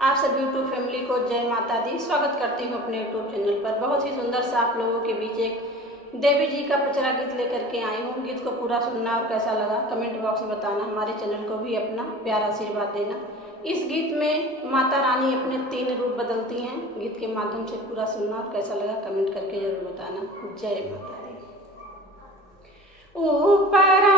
आप सभी YouTube family को जय माता दी। स्वागत करती हूँ अपने यूट्यूब चैनल पर। बहुत ही सुंदर सा आप लोगों के बीच एक देवी जी का पचरा गीत लेकर के आई हूँ। गीत को पूरा सुनना और कैसा लगा कमेंट बॉक्स में बताना। हमारे चैनल को भी अपना प्यारा आशीर्वाद देना। इस गीत में माता रानी अपने 3 रूप बदलती हैं। गीत के माध्यम से पूरा सुनना और कैसा लगा कमेंट करके जरूर बताना। जय माता दी। ऊपरा